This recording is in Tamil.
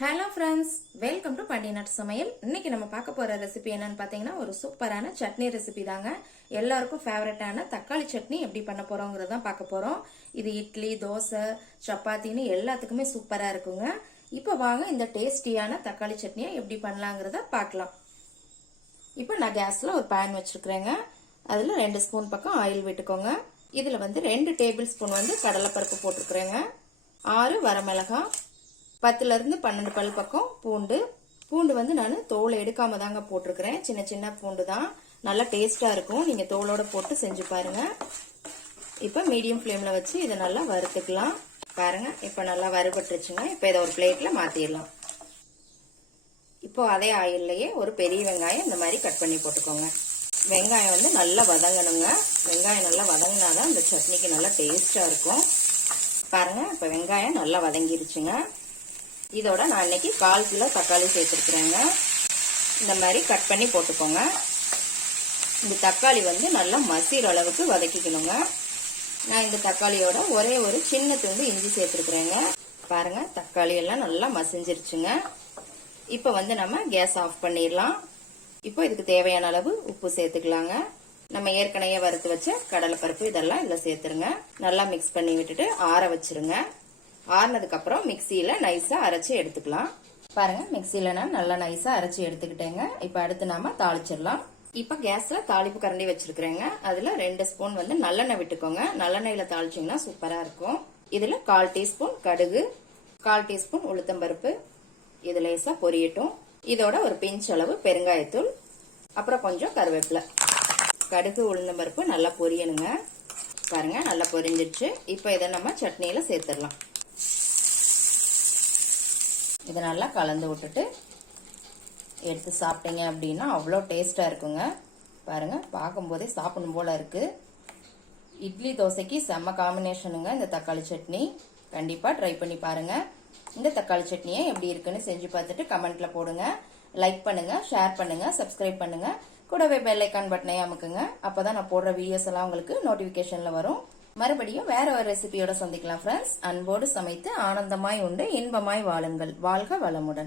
ஹலோ ஃப்ரெண்ட்ஸ், வெல்கம் டு பண்டிநாட்டு சமையல். இன்னைக்கு நம்ம பார்க்க போற ரெசிபி என்னன்னு பார்த்தீங்கன்னா ஒரு சூப்பரான சட்னி ரெசிபி தாங்க. எல்லாருக்கும் ஃபேவரட்டான தக்காளி சட்னி எப்படி பண்ண போறோங்கிறத தான் பார்க்க போறோம். இது இட்லி, தோசை, சப்பாத்தின்னு எல்லாத்துக்குமே சூப்பரா இருக்குங்க. இப்போ வாங்க இந்த டேஸ்டியான தக்காளி சட்னியை எப்படி பண்ணலாங்கிறத பார்க்கலாம். இப்போ நான் கேஸ்ல ஒரு பேன் வச்சிருக்கிறேங்க. அதுல 2 ஸ்பூன் பக்கம் ஆயில் விட்டுக்கோங்க. இதுல 2 டேபிள் ஸ்பூன் கடலைப்பருப்பு போட்டிருக்கிறேங்க. 6 வரமிளகாய், 10ல இருந்து 12 பல் பக்கம் பூண்டு நான் தோல் எடுக்காம தாங்க போட்டிருக்கிறேன். சின்ன சின்ன பூண்டு தான், நல்லா டேஸ்டா இருக்கும். நீங்க தோலோட போட்டு செஞ்சு பாருங்க. இப்ப மீடியம் ஃப்ளேம்ல வச்சு இதை நல்லா வறுத்துக்கலாம். பாருங்க, இப்ப நல்லா வறுபட்டுருச்சுங்க. இப்ப இதை ஒரு பிளேட்ல மாத்திடலாம். இப்போ அதே ஆயில்லையே ஒரு பெரிய வெங்காயம் இந்த மாதிரி கட் பண்ணி போட்டுக்கோங்க. வெங்காயம் நல்லா வதங்கணுங்க. வெங்காயம் நல்லா வதங்கினாதான் இந்த சட்னிக்கு நல்லா டேஸ்டா இருக்கும். பாருங்க, இப்ப வெங்காயம் நல்லா வதங்கிருச்சுங்க. இதோட நான் இன்னைக்கு 1/4 கிலோ தக்காளி சேர்த்துருக்குறேங்க. இந்த மாதிரி கட் பண்ணி போட்டுக்கோங்க. இந்த தக்காளி நல்லா மசிற அளவுக்கு வதக்கிக்கணுங்க. நான் இந்த தக்காளியோட ஒரே ஒரு சின்ன துண்டு இஞ்சி சேர்த்துருக்குறேங்க. பாருங்க, தக்காளி எல்லாம் நல்லா மசிஞ்சிருச்சுங்க. இப்போ நம்ம கேஸ் ஆஃப் பண்ணிடலாம். இப்போ இதுக்கு தேவையான அளவு உப்பு சேர்த்துக்கலாங்க. நம்ம ஏற்கனவே வறுத்து வச்ச கடலைப்பருப்பு இதெல்லாம் இதுல சேர்த்துருங்க. நல்லா மிக்ஸ் பண்ணி விட்டுட்டு ஆற வச்சிருங்க. ஆறுனதுக்கு அப்புறம் மிக்சியில நைஸா அரைச்சி எடுத்துக்கலாம். பாருங்க, மிக்சியில நான் நல்லா நைஸா அரைச்சி எடுத்துக்கிட்டேங்க. இப்ப அடுத்து நாம தாளிச்சிடலாம். இப்ப கேஸ்ல தாளிப்பு கரண்டி வச்சிருக்கிறேங்க. அதுல 2 ஸ்பூன் நல்லெண்ணெய் விட்டுக்கோங்க. நல்லெண்ணெயில தாளிச்சிங்கன்னா சூப்பரா இருக்கும். இதுல 1/4 டீஸ்பூன் கடுகு, 1/4 டீஸ்பூன் உளுத்தம்பருப்பு இது லேசா பொரியட்டும். இதோட ஒரு பிஞ்ச் அளவு பெருங்காயத்தூள், அப்புறம் கொஞ்சம் கருவேப்பிலை. கடுகு உளுந்தம்பருப்பு நல்லா பொரியணுங்க. பாருங்க, நல்லா பொரிஞ்சிருச்சு. இப்ப இதை நம்ம சட்னியில சேர்த்துடலாம். இதை நல்லா கலந்து விட்டுட்டு எடுத்து சாப்பிட்டீங்க அப்படின்னா அவ்வளோ டேஸ்டா இருக்குங்க. பாருங்க, பார்க்கும்போதே சாப்பிடணும் போல இருக்கு. இட்லி தோசைக்கு செம்ம காம்பினேஷனுங்க இந்த தக்காளி சட்னி. கண்டிப்பா ட்ரை பண்ணி பாருங்க. இந்த தக்காளி சட்னியை எப்படி இருக்குன்னு செஞ்சு பார்த்துட்டு கமெண்ட்ல போடுங்க. லைக் பண்ணுங்க, ஷேர் பண்ணுங்க, சப்ஸ்கிரைப் பண்ணுங்க. கூடவே பெல் ஐக்கான் பட்டனை அமுக்குங்க. அப்பதான் நான் போடுற வீடியோஸ் எல்லாம் உங்களுக்கு நோட்டிபிகேஷன்ல வரும். மறுபடியும் வேற ஒரு ரெசிபியோட சந்திக்கலாம் ஃப்ரெண்ட்ஸ். அன்போடு சமைத்து ஆனந்தமாய் உண்டு இன்பமாய் வாழுங்கள். வாழ்க வளமுடன்.